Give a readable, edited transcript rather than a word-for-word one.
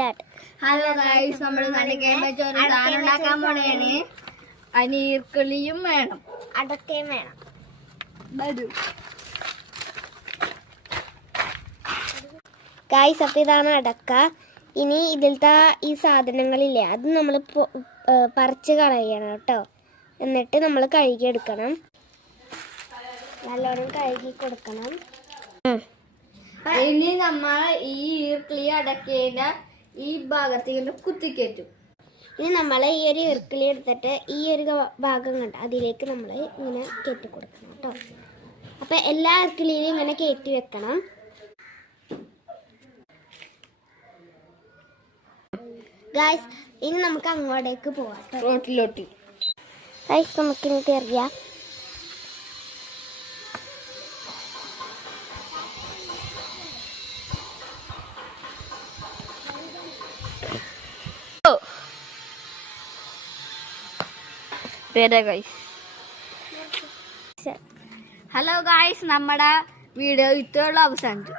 Hello guys, നമ്മൾ ഉണ്ടാക്കാൻ പോണേണ്. അനീർക്കിളിയും വേണം, അടക്കയും വേണം. ഗൈസ്, അപ്പം ഇതാണ് അടക്ക. ഇനി ഇതിലത്തെ ഈ സാധനങ്ങളില്ലേ, അത് നമ്മൾ പറിച്ച് കളയണം കേട്ടോ. എന്നിട്ട് നമ്മൾ കഴുകിയെടുക്കണം, നല്ലോണം കഴുകി കൊടുക്കണം. ഇനി നമ്മൾ ഈ ഈർക്കിളി അടക്കേന്റെ ഈ ഭാഗത്തേക്ക് കുത്തിക്കയറ്റും. ഇനി നമ്മൾ ഈ ഒരു ഈർക്കിളി എടുത്തിട്ട് ഈ ഒരു ഭാഗം കണ്ട് അതിലേക്ക് നമ്മൾ ഇങ്ങനെ കയറ്റി കൊടുക്കണം കേട്ടോ. അപ്പം എല്ലാ ഈർക്കിളിയിലും ഇങ്ങനെ കയറ്റി വെക്കണം. ഗൈസ്, ഇനി നമുക്ക് അങ്ങോട്ടേക്ക് പോവാം. റോട്ടിലോട്ട് ഗൈസ്, നമുക്കിനി കയറിയാം. ഹലോ ഗായ്സ്, നമ്മുടെ വീഡിയോ ഇത്രയുള്ള അവസാനിച്ചു.